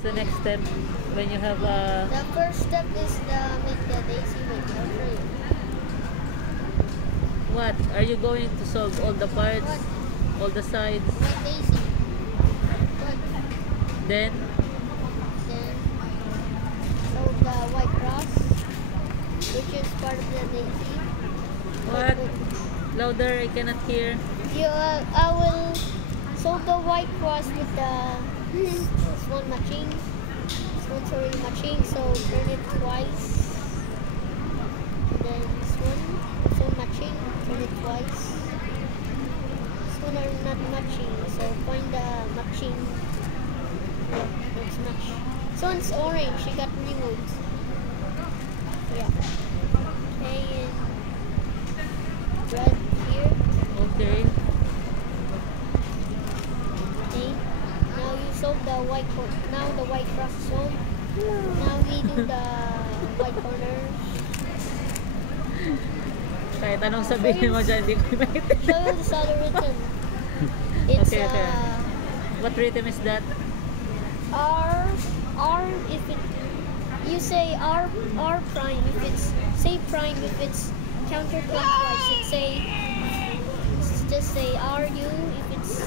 what's the next step when you have a... The first step is the make the daisy with the frame. What? Are you going to solve all the parts? What? All the sides? Make daisy. What? Then? Then solve the white cross, which is part of the daisy. What? Louder, I cannot hear. I will solve the white cross with the this one matching. This one's already matching, so turn it twice. Then this one, so matching, turn it twice. This one are not matching, so find the matching. Let's match. This one's orange, you got removed. Yeah. Okay, and red here. Okay. Okay. Now you solve the white corner. Now the white cross is solved. Now we do the white corner. Kahit anong sabihin mo dyan, hindi ko maintindihan. Show you this other rhythm. It's Okay, okay. What rhythm is that? R if it you say R prime if it's say prime if it's counterclockwise. It say just say RU if it's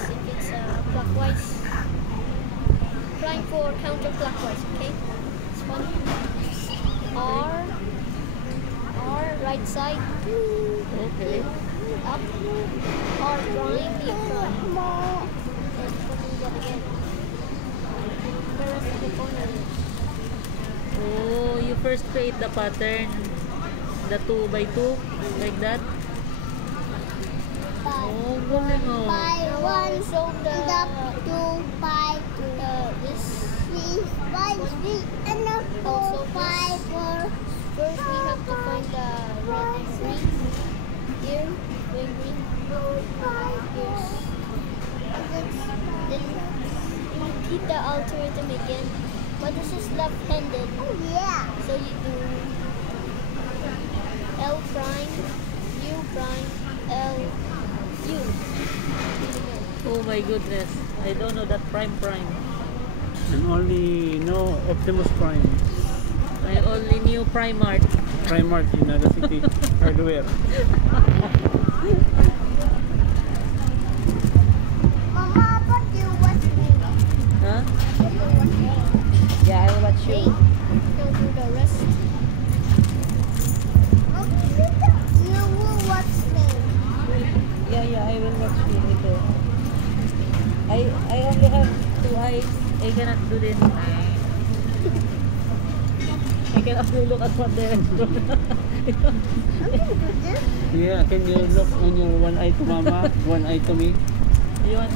clockwise. Prime for counterclockwise. Okay. This one. R right side. Okay. Up. R prime. U prime. And do that again. The rest of the corners. Oh, you first create the pattern. The 2 by 2, like that. Oh, galing oh. One, so the two, five, this five, and also five, four. First, we have to find the red and green. Here, red, green. Here's. Then repeat the algorithm again. But this is left-handed. Oh yeah. So you do L prime, U prime, L, U. Oh my goodness. I don't know that prime. And only no Optimus Prime. I only knew Primark. Primark in Naga City Hardware. Mama, what do you watch me? Huh? Yeah, I will watch you. Now do the rest. You will watch me. Yeah, I will watch you later. I only have 2 eyes. I cannot do this. I can only look at one direction. Yeah, can you look on your one eye to Mama, one eye to me? You want?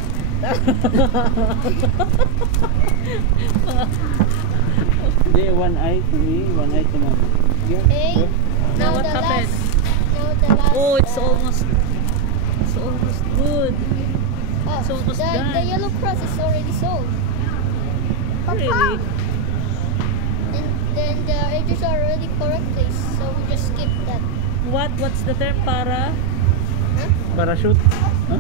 Yeah, one eye to me, one eye to Mama. Yeah. Okay. Good. Now what the happened? Now the last. Oh, it's almost good. Oh, it's almost the done. yellow cross is already solved. Really? And then the edges are already correct place, so we just skip that. What's the term para? Huh? Parachute? Huh?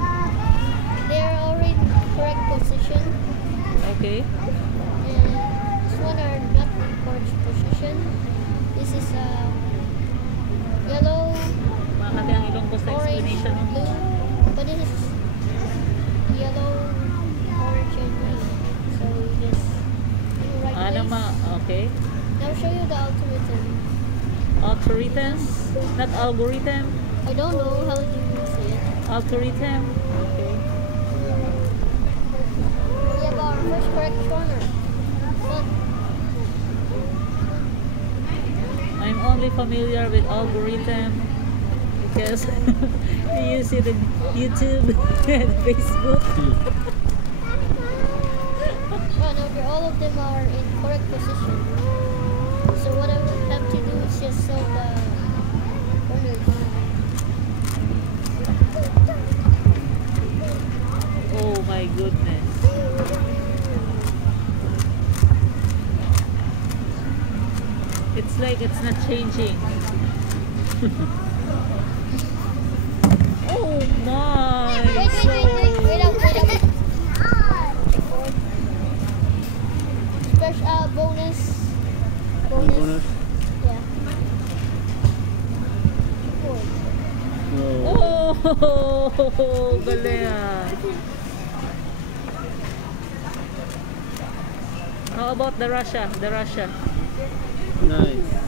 They're already correct position. Okay. And this one are not in correct position. This is yellow, Makati ang ilong ko sa orange, explanation mo. blue, but this is yellow, orange, and green. So we just do right place. Okay. Now show you the algorithm. Algorithm? Not algorithm? I don't know how do you say it. Algorithm? Okay. We have our first correct corner. One. I'm only familiar with algorithm because I use it in YouTube and Facebook. Well, no, all of them are in correct position. So what I would have to do is just solve the corners. Oh my goodness. It's like it's not changing. Oh my. Wait up. bonus. Bonus. Yeah. Support. No. Oh, galing ah. How about the Russia? The Russia. Nice.